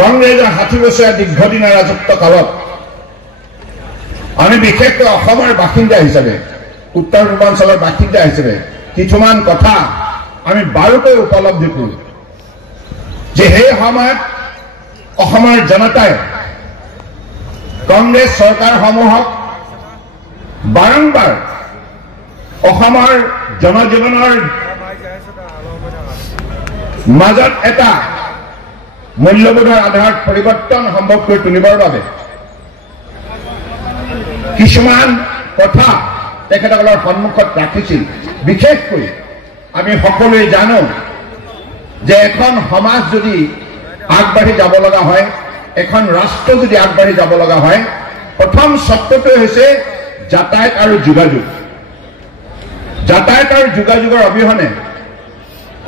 কংগ্ৰেছৰ 60 বছৰীয়া দীৰ্ঘদিনীয়া ৰাজত্ব কালত আমি বিশেষকৈ অসমৰ বাসিন্দা হিচাপে উত্তৰ পূৰ্বাঞ্চলৰ বাসিন্দা হিচাপে কিছুমান কথা আমি বাৰুকৈ উপলব্ধি কৰোঁ যে সেই সময়ত অসমৰ জনতাই কংগ্ৰেছ চৰকাৰসমূহক বাৰম্বাৰ অসমৰ জনজীৱনৰ মাজত এটা মূল্যবোধৰ আধাৰত পৰিৱৰ্তন সম্ভৱ কৰি তুলিবৰ বাবে কিছুমান কথা তেখেতসকলৰ সন্মুখত ৰাখিছিল। বিশেষকৈ আমি সকলোৱে জানো যে এখন সমাজ যদি আগবাঢ়ি যাব লগা হয়, এখন ৰাষ্ট্ৰ যদি আগবাঢ়ি যাব লগা হয়, প্ৰথম চৰ্তটো হৈছে যাতায়াত আৰু যোগাযোগ। যাতায়াত আৰু যোগাযোগৰ অবিহনে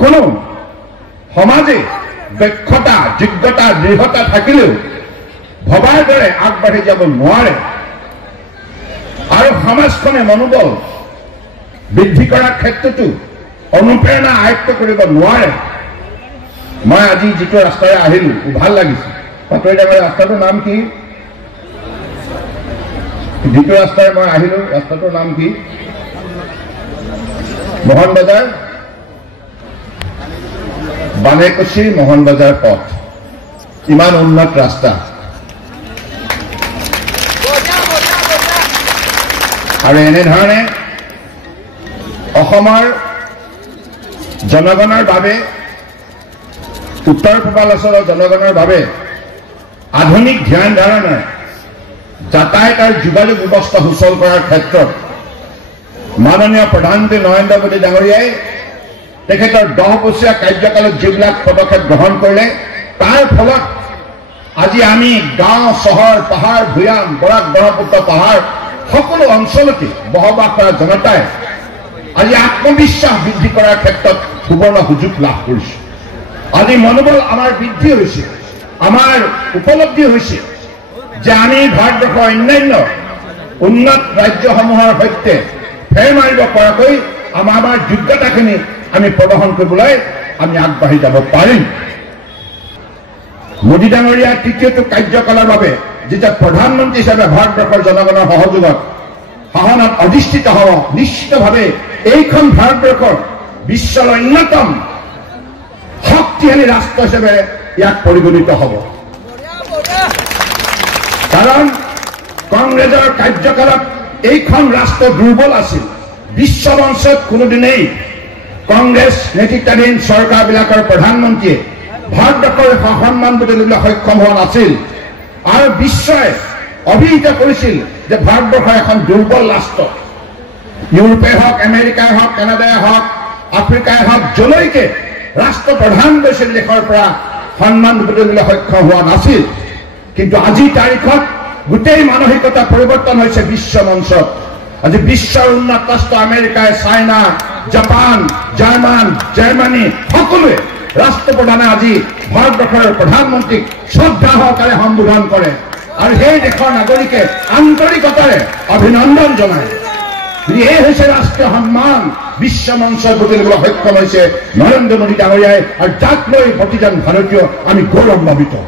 কোনো সমাজে দক্ষতা যোগ্যতা দৃঢ়তা থাকিলেও ভবাৰ দৰে আগবাঢ়ি যাব নোৱাৰে আৰু সমাজখনে মনোবল বৃদ্ধি কৰাৰ ক্ষেত্ৰতো অনুপ্ৰেৰণা আয়ত্ত কৰিব নোৱাৰে। মই আজি যিটো ৰাস্তাৰে আহিলো ভাল লাগিছে। পাটৰি ডাঙৰ ৰাস্তাটোৰ নাম কি? যিটো ৰাস্তাৰে মই আহিলো ৰাস্তাটোৰ নাম কি? মোহন বজাৰ বানেকুচি মোহন বজাৰ পথ, ইমান উন্নত ৰাস্তা। আৰু এনেধৰণে অসমৰ জনগণৰ বাবে উত্তৰ পূৰ্বাঞ্চলৰ জনগণৰ বাবে আধুনিক ধ্যান ধাৰণাৰ যাতায়াত আৰু যোগাযোগ ব্যৱস্থা সুচল কৰাৰ ক্ষেত্ৰত মাননীয় প্ৰধানমন্ত্ৰী নৰেন্দ্ৰ মোদী ডাঙৰীয়াই তেখেতৰ 10 বছৰীয়া কাৰ্যকালত যিবিলাক পদক্ষেপ গ্ৰহণ কৰিলে তাৰ ফলত আজি আমি গাঁও চহৰ পাহাৰ ভৈয়াম বৰাক ব্ৰহ্মপুত্ৰ পাহাৰ সকলো অঞ্চলতে বসবাস কৰা জনতাই আজি আত্মবিশ্বাস বৃদ্ধি কৰাৰ ক্ষেত্ৰত সুবৰ্ণ সুযোগ লাভ কৰিছে। আজি মনোবল আমাৰ বৃদ্ধি হৈছে, আমাৰ উপলব্ধি হৈছে যে আমি ভাৰতবৰ্ষৰ অন্যান্য উন্নত ৰাজ্যসমূহৰ সৈতে ফেৰ মাৰিব পৰাকৈ আমাৰ যোগ্যতাখিনি আমি প্ৰদৰ্শন কৰিবলৈ আমি আগবাঢ়ি যাব পাৰিম। মোদী ডাঙৰীয়াৰ তৃতীয়টো কাৰ্যকালৰ বাবে যেতিয়া প্ৰধানমন্ত্ৰী হিচাপে ভাৰতবৰ্ষৰ জনগণৰ সহযোগত শাসনত অধিষ্ঠিত হ'ব, নিশ্চিতভাৱে এইখন ভাৰতবৰ্ষৰ বিশ্বৰ অন্যতম শক্তিশালী ৰাষ্ট্ৰ হিচাপে ইয়াক পৰিগণিত হ'ব। কাৰণ কংগ্ৰেছৰ কাৰ্যকালত এইখন ৰাষ্ট্ৰ দুৰ্বল আছিল। বিশ্ব মঞ্চত কোনোদিনেই কংগ্ৰেছ নেতৃত্বাধীন চৰকাৰবিলাকৰ প্ৰধানমন্ত্ৰীয়ে ভাৰতবৰ্ষৰ সন্মান বুটলিবলৈ সক্ষম হোৱা নাছিল আৰু বিশ্বই অভিহিত কৰিছিল যে ভাৰতবৰ্ষ এখন দুৰ্বল ৰাষ্ট্ৰ। ইউৰোপে হওক, আমেৰিকাই হওক, কানাডাই হওক, আফ্ৰিকাই হওক, যলৈকে ৰাষ্ট্ৰপ্ৰধান গৈছিল দেশৰ পৰা সন্মান বুটলিবলৈ সক্ষম হোৱা নাছিল। কিন্তু আজিৰ তাৰিখত গোটেই মানসিকতা পৰিৱৰ্তন হৈছে বিশ্ব মঞ্চত। আজি বিশ্বৰ উন্নত ৰাষ্ট্ৰ আমেৰিকাই, চাইনা, জাপান, জাৰ্মানী সকলোৱে ৰাষ্ট্ৰপ্ৰধানে আজি ভাৰতবৰ্ষৰ প্ৰধানমন্ত্ৰীক শ্ৰদ্ধা সহকাৰে সম্বোধন কৰে আৰু সেই দেশৰ নাগৰিকে আন্তৰিকতাৰে অভিনন্দন জনায়। এই হৈছে ৰাষ্ট্ৰীয় সন্মান বিশ্ব মঞ্চত বুটলিবলৈ সক্ষম হৈছে নৰেন্দ্ৰ মোদী ডাঙৰীয়াই আৰু যাক লৈ প্ৰতিজন ভাৰতীয় আমি গৌৰৱান্বিত।